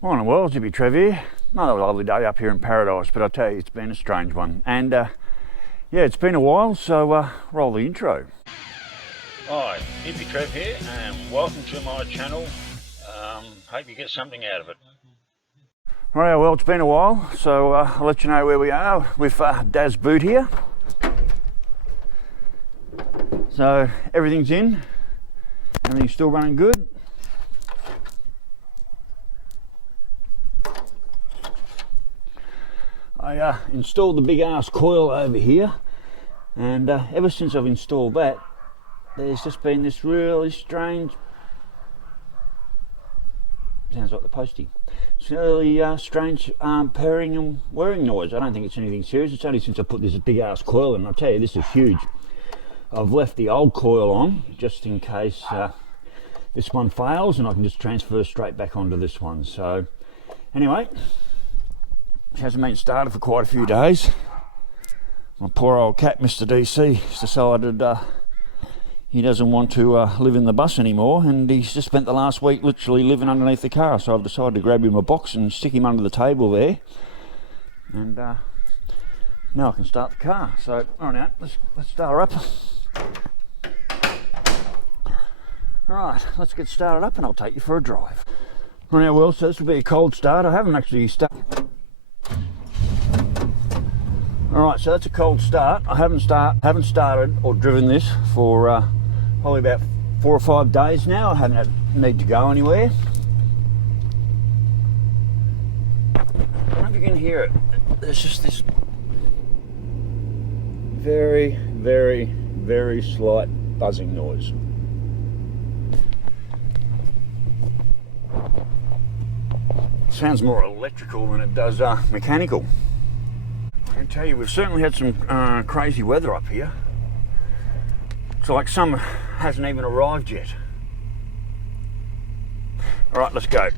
Morning world, Hippy Trev here. Another lovely day up here in paradise, but I tell you, it's been a strange one. And yeah, it's been a while, so roll the intro. Hi, Hippy Trev here, and welcome to my channel. Hope you get something out of it. Right, well, it's been a while, so I'll let you know where we are with Daz's boot here. So everything's in, everything's still running good. I installed the big ass coil over here, and ever since I've installed that, there's just been this really strange, sounds like the postie, it's really strange purring and whirring noise. I don't think it's anything serious. It's only since I put this big ass coil in. I'll tell you, this is huge. I've left the old coil on just in case this one fails, and I can just transfer straight back onto this one. So anyway, it hasn't been started for quite a few days. My poor old cat, Mr. DC, has decided he doesn't want to live in the bus anymore, and he's just spent the last week literally living underneath the car. So I've decided to grab him a box and stick him under the table there, and now I can start the car. So all right, let's start her up. All right, let's get started up, and I'll take you for a drive. All right, well, so this will be a cold start. I haven't actually started. Alright, so that's a cold start. I haven't started or driven this for probably about 4 or 5 days now. I haven't had need to go anywhere. I don't know if you can hear it. There's just this very, very, very slight buzzing noise. It sounds more electrical than it does mechanical. I can tell you, we've certainly had some crazy weather up here. It's like summer hasn't even arrived yet. All right, let's go.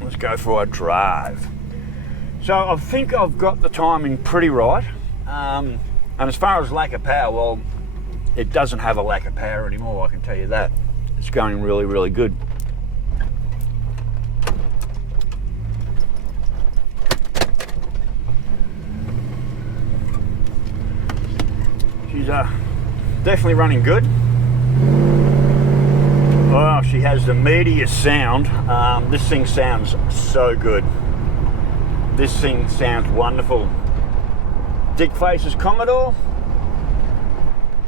Let's go for a drive. So I think I've got the timing pretty right. And as far as lack of power, well, it doesn't have a lack of power anymore, I can tell you that. It's going really, really good. She's definitely running good. Oh, she has the meatiest sound. This thing sounds so good. This thing sounds wonderful. Dick Face's Commodore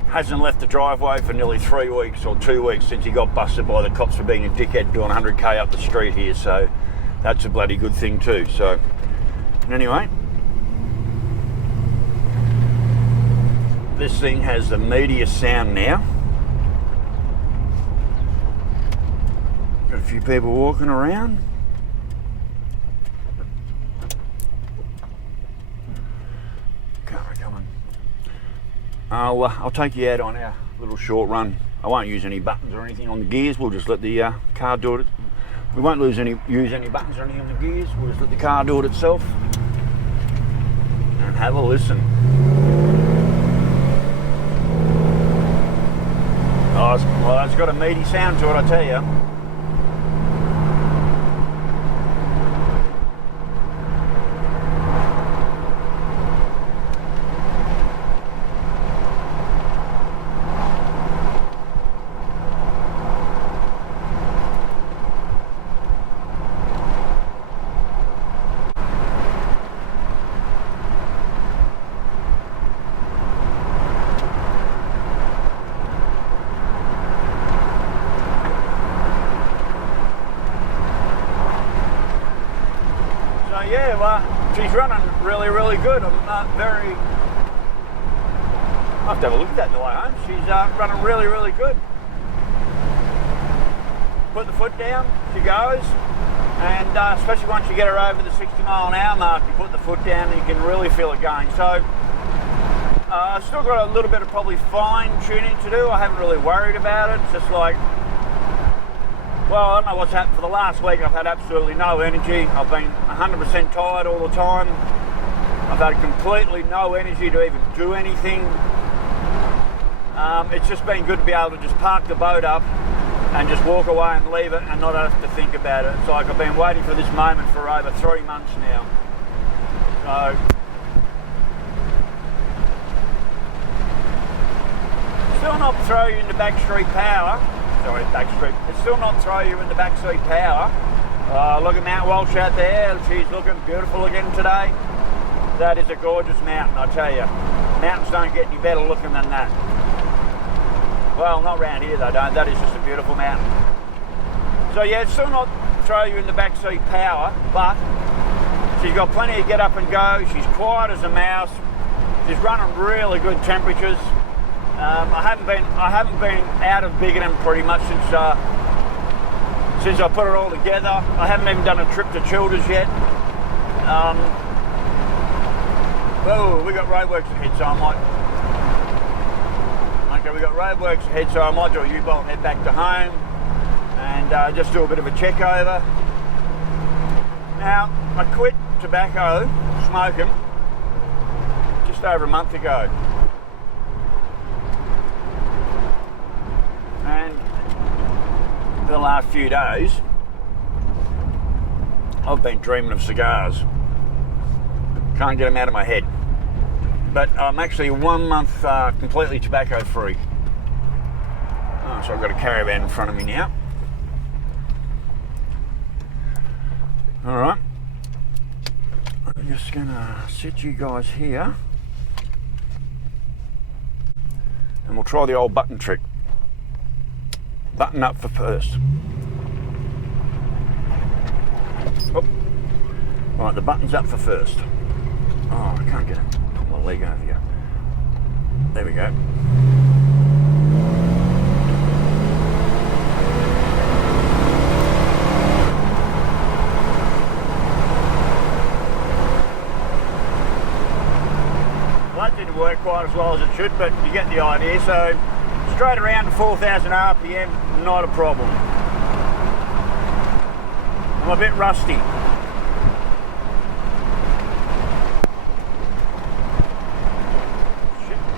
hasn't left the driveway for nearly 3 weeks or 2 weeks since he got busted by the cops for being a dickhead doing 100k up the street here, so that's a bloody good thing too. So anyway, this thing has the meatiest sound now. Got a few people walking around. Come on. I'll take you out on our little short run. I won't use any buttons or anything on the gears. We'll just let the car do it. We won't use any buttons or anything on the gears. We'll just let the car do it itself. And have a listen. Oh, well, it's got a meaty sound to it, I tell you. Yeah, well, she's running really, really good. I'm not very... I'll have to have a look at that on the way home. She's running really, really good. Put the foot down, she goes, and especially once you get her over the 60-mile-an-hour mark, you put the foot down and you can really feel it going. So, I've still got a little bit of probably fine-tuning to do. I haven't really worried about it. It's just like... Well, I don't know what's happened. For the last week, I've had absolutely no energy. I've been 100% tired all the time. I've had completely no energy to even do anything. It's just been good to be able to just park the boat up and just walk away and leave it and not have to think about it. It's like I've been waiting for this moment for over 3 months now. So still not throw you into backstreet power. Sorry, backstreet. It's still not throw you into backseat power. Look at Mount Walsh out there. She's looking beautiful again today. That is a gorgeous mountain, I tell you. Mountains don't get any better looking than that. Well, not round here they don't. That is just a beautiful mountain. So yeah, it's still not throw you into backseat power, but she's got plenty of get up and go. She's quiet as a mouse. She's running really good temperatures. I haven't been out of Biggin pretty much since I put it all together. I haven't even done a trip to Childers yet. Oh, we got roadworks ahead, so I might. Okay, we got roadworks ahead, so I might do a U-bolt and head back to home and just do a bit of a check over. Now, I quit tobacco smoking just over a month ago. And for the last few days, I've been dreaming of cigars. Can't get them out of my head. But I'm actually 1 month completely tobacco free. Oh, so I've got a caravan in front of me now. All right. I'm just gonna sit you guys here. And we'll try the old button trick. Button up for first. Oh. All right, the button's up for first. Oh, I can't get it. Put my leg over here. There we go. Well, that didn't work quite as well as it should, but you get the idea. So straight around to 4,000 RPM, not a problem. I'm a bit rusty.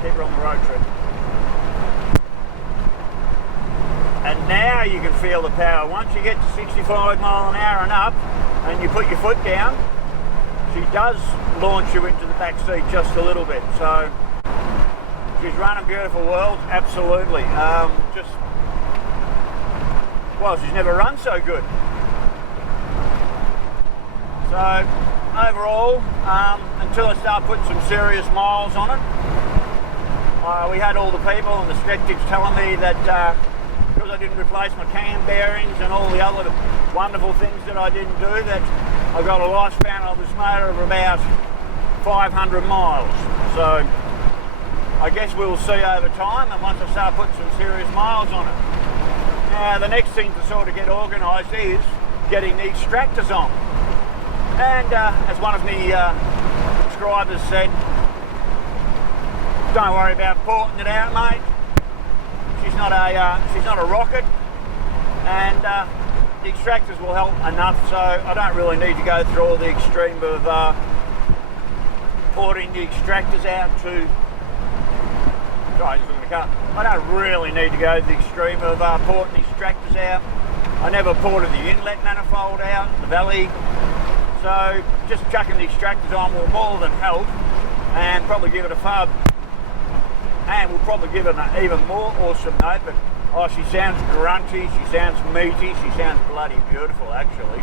Keep her on the road trip. And now you can feel the power. Once you get to 65 mile an hour and up, and you put your foot down, she does launch you into the back seat just a little bit. So she's running beautiful worlds, absolutely. Well, she's never run so good. So overall, until I start putting some serious miles on it, we had all the people and the skeptics telling me that because I didn't replace my cam bearings and all the other wonderful things that I didn't do, that I got a lifespan of this motor of about 500 miles. So I guess we'll see over time, and once I start putting some serious miles on it. Now the next thing to sort of get organised is getting the extractors on. And as one of my subscribers said, don't worry about porting it out, mate. She's not a rocket, and the extractors will help enough. So I don't really need to go through all the extreme of porting the extractors out to. Sorry, just looking at the car. I don't really need to go to the extreme of porting the extractors out. I never ported the inlet manifold out, the valley. So just chucking the extractors on will more than help, and probably give it a fub. And we'll probably give it an even more awesome note, but oh, she sounds grunty, she sounds meaty, she sounds bloody beautiful actually.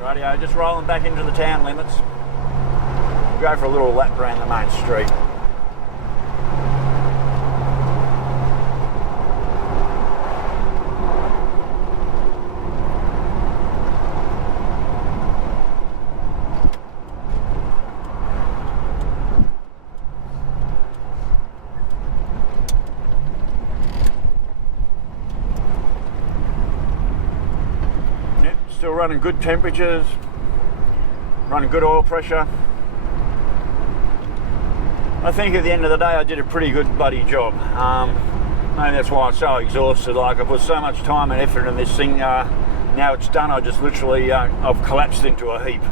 Rightio, just rolling back into the town limits. We'll go for a little lap around the main street. Still running good temperatures, running good oil pressure. I think at the end of the day I did a pretty good bloody job. Maybe that's why I'm so exhausted. Like I put so much time and effort in this thing, now it's done, I just literally, I've collapsed into a heap.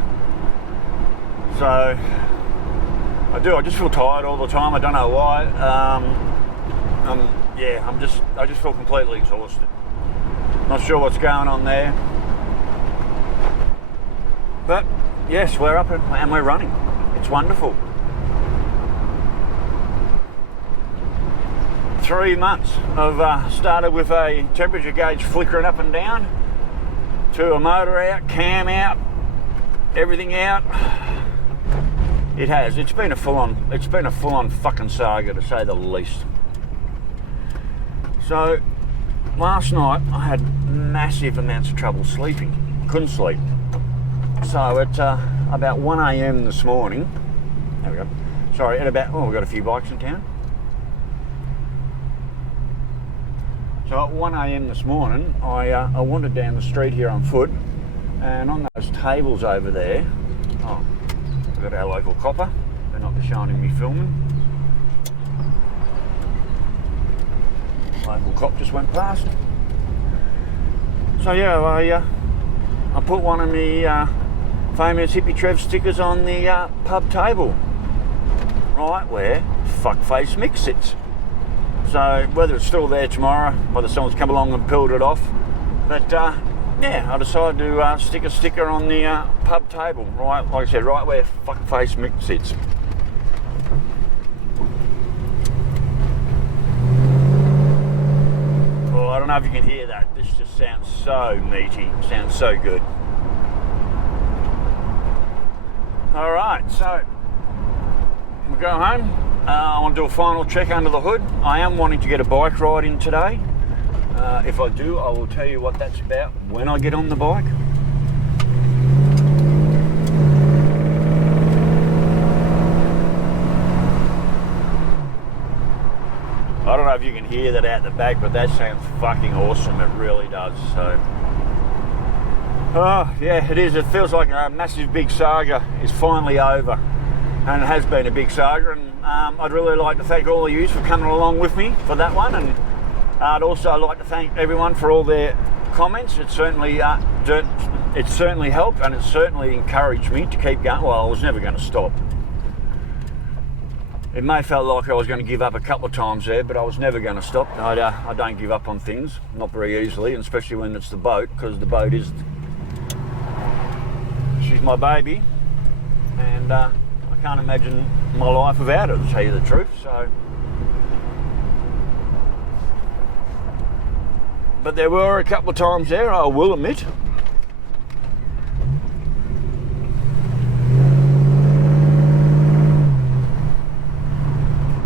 So, I do. I just feel tired all the time. I don't know why. Yeah, I just feel completely exhausted. Not sure what's going on there. But yes, we're up and we're running. It's wonderful. 3 months. I've started with a temperature gauge flickering up and down, to a motor out, cam out, everything out. It has. It's been a full-on fucking saga, to say the least. So last night I had massive amounts of trouble sleeping. Couldn't sleep. So at about 1 a.m. this morning, there we go. Sorry, at about, we've got a few bikes in town. So at 1 a.m. this morning, I wandered down the street here on foot, and on those tables over there, we've got our local copper. They're not showing me filming. Local cop just went past. So yeah, I put one of the famous Hippy Trev stickers on the pub table, right where fuckface Mick sits. So whether it's still there tomorrow, whether someone's come along and peeled it off, but yeah, I decided to stick a sticker on the pub table, right, like I said, right where fuckface Mick sits. Well, I don't know if you can hear that. This just sounds so meaty, sounds so good. All right, so we go home. I want to do a final check under the hood. I am wanting to get a bike ride in today. If I do, I will tell you what that's about when I get on the bike. I don't know if you can hear that out the back, but that sounds fucking awesome. It really does. So, oh yeah, it is. It feels like a massive big saga is finally over. And it has been a big saga, and I'd really like to thank all of you for coming along with me for that one, and I'd also like to thank everyone for all their comments. It certainly helped, and it certainly encouraged me to keep going. Well, I was never going to stop. It may have felt like I was going to give up a couple of times there, but I was never going to stop. I don't give up on things, not very easily, and especially when it's the boat, because the boat is, she's my baby, and I can't imagine my life without it, to tell you the truth. So, but there were a couple of times there, I will admit.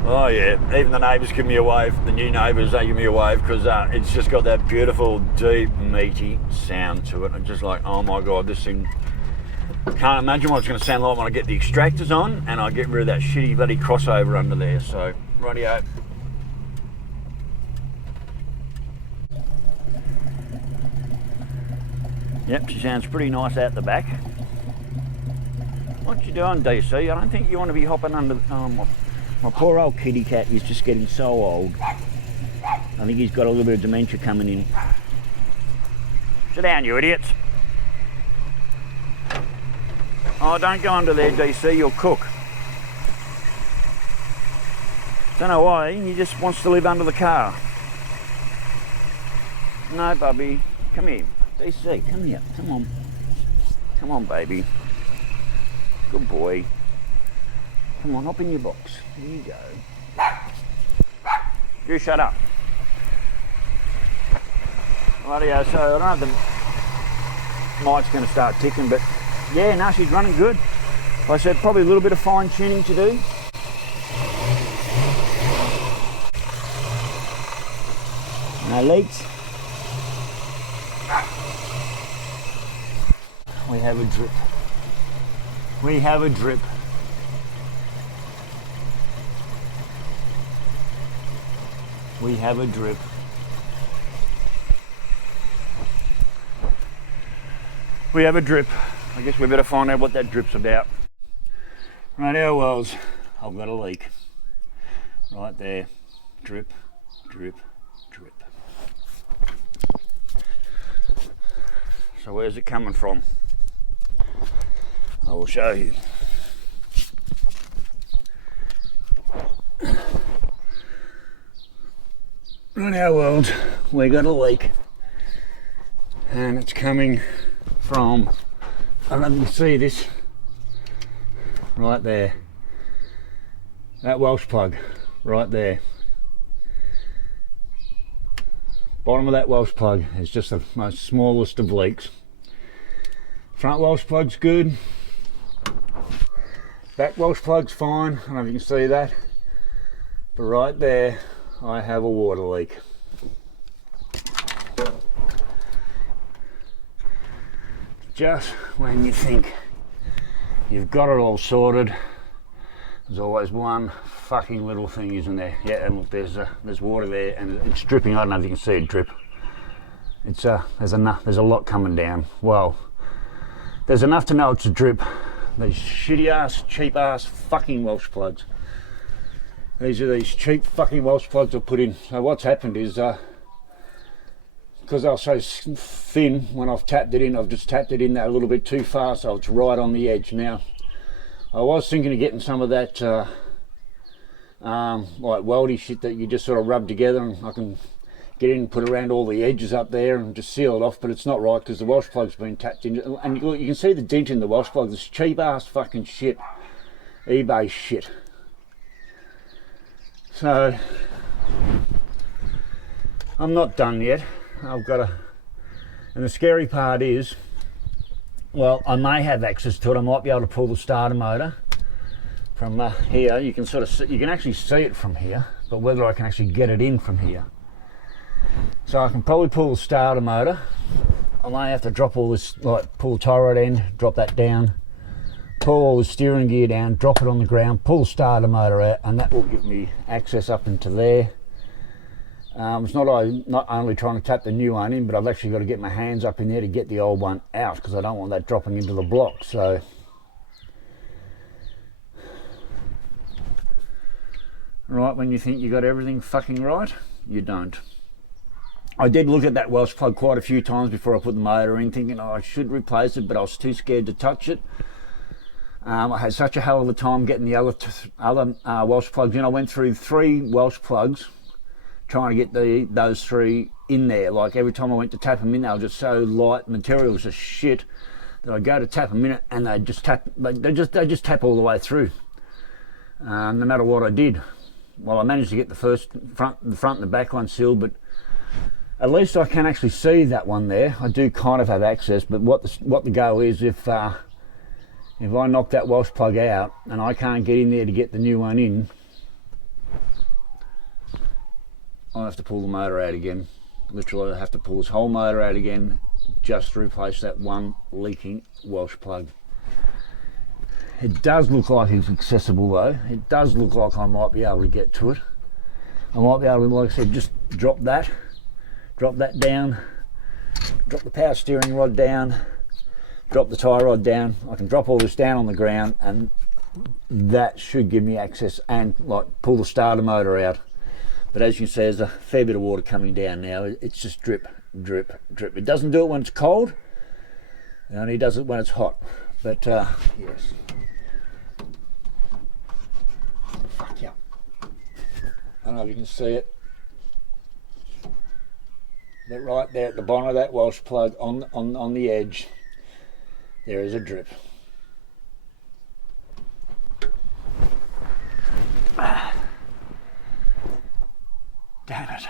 Oh yeah, even the neighbours give me a wave. The new neighbours, they give me a wave, because it's just got that beautiful, deep, meaty sound to it. I'm just like, oh my God, this thing. Can't imagine what it's going to sound like when I get the extractors on and I get rid of that shitty bloody crossover under there. So, rightio. Yep, she sounds pretty nice out the back. What you doing, DC? I don't think you want to be hopping under. My poor old kitty cat is just getting so old. I think he's got a little bit of dementia coming in. Sit down, you idiots. Oh, don't go under there, DC, you'll cook. Don't know why, he just wants to live under the car. No, Bubby, come here. DC, come here, come on. Come on, baby. Good boy. Come on, hop in your box. There you go. You shut up. Rightio, so I don't know if the mic's going to start ticking, but yeah, no, she's running good. Like I said, probably a little bit of fine tuning to do. No leaks. We have a drip. We have a drip. We have a drip. We have a drip. I guess we better find out what that drip's about. Right, our wells. I've got a leak. Right there. Drip, drip, drip. So where's it coming from? I will show you. in our world we got a leak, and it's coming from, I don't know if you can see this right there, that Welsh plug right there. Bottom of that Welsh plug is just the most smallest of leaks. Front Welsh plug's good, back Welsh plug's fine, I don't know if you can see that, but right there I have a water leak. Just when you think you've got it all sorted, there's always one fucking little thing, isn't there? Yeah, and look, there's water there, and it's dripping. I don't know if you can see it drip. It's there's a lot coming down. Well, there's enough to know it's a drip. These shitty ass, cheap ass fucking Welsh plugs. These are these cheap fucking Welsh plugs I put in. So what's happened is, because they were so thin when I've tapped it in, I've just tapped it in there a little bit too far, so it's right on the edge. Now, I was thinking of getting some of that like weldy shit that you just sort of rub together, and I can get in and put around all the edges up there and just seal it off, but it's not right because the Welsh plug's been tapped in, and you can see the dent in the Welsh plug. This cheap ass fucking shit, eBay shit. So I'm not done yet. I've got and the scary part is, well, I may have access to it. I might be able to pull the starter motor from here. You can sort of you can actually see it from here, but whether I can actually get it in from here. So I can probably pull the starter motor. I may have to drop all this, like pull the tie rod end, drop that down, pull all the steering gear down, drop it on the ground, pull the starter motor out, and that will give me access up into there. It's not only trying to tap the new one in, but I've actually got to get my hands up in there to get the old one out, because I don't want that dropping into the block. So right when you think you got everything fucking right, you don't. I did look at that Welsh plug quite a few times before I put the motor in, thinking, oh, I should replace it, but I was too scared to touch it. I had such a hell of a time getting the other Welsh plugs in. I went through 3 Welsh plugs trying to get those 3 in there. Like every time I went to tap them in, they were just so light, material was just shit, that I go to tap them in, and they just tap all the way through, no matter what I did. Well, I managed to get the front and the back one sealed, but at least I can actually see that one there. I do kind of have access, but what the go is, if I knock that Welsh plug out and I can't get in there to get the new one in, I'll have to pull the motor out again. Literally, I have to pull this whole motor out again just to replace that one leaking Welsh plug. It does look like it's accessible though. It does look like I might be able to get to it. I might be able to, like I said, just drop that down, drop the power steering rod down, drop the tie rod down. I can drop all this down on the ground, and that should give me access, and like pull the starter motor out. But as you can see, there's a fair bit of water coming down now. It's just drip, drip, drip. It doesn't do it when it's cold. It only does it when it's hot. But yes. Fuck yeah. I don't know if you can see it. But right there at the bottom of that Welsh plug, on the edge, there is a drip. Damn it.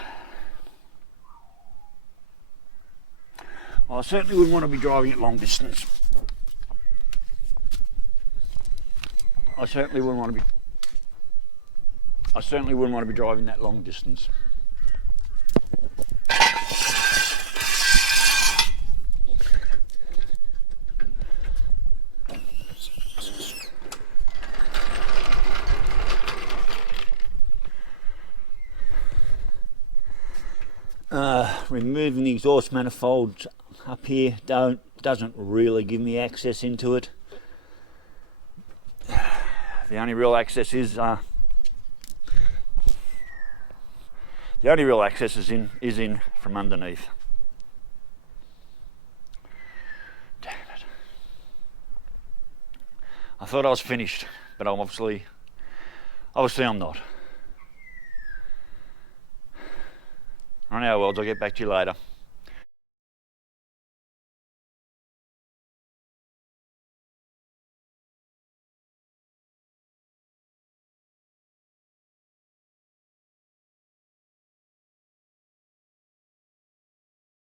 Well, I certainly wouldn't want to be driving it long distance. I certainly wouldn't want to be driving that long distance. Removing the exhaust manifold up here doesn't really give me access into it. The only real access is in from underneath. Damn it! I thought I was finished, but I'm obviously I'm not. our welds. I'll get back to you later.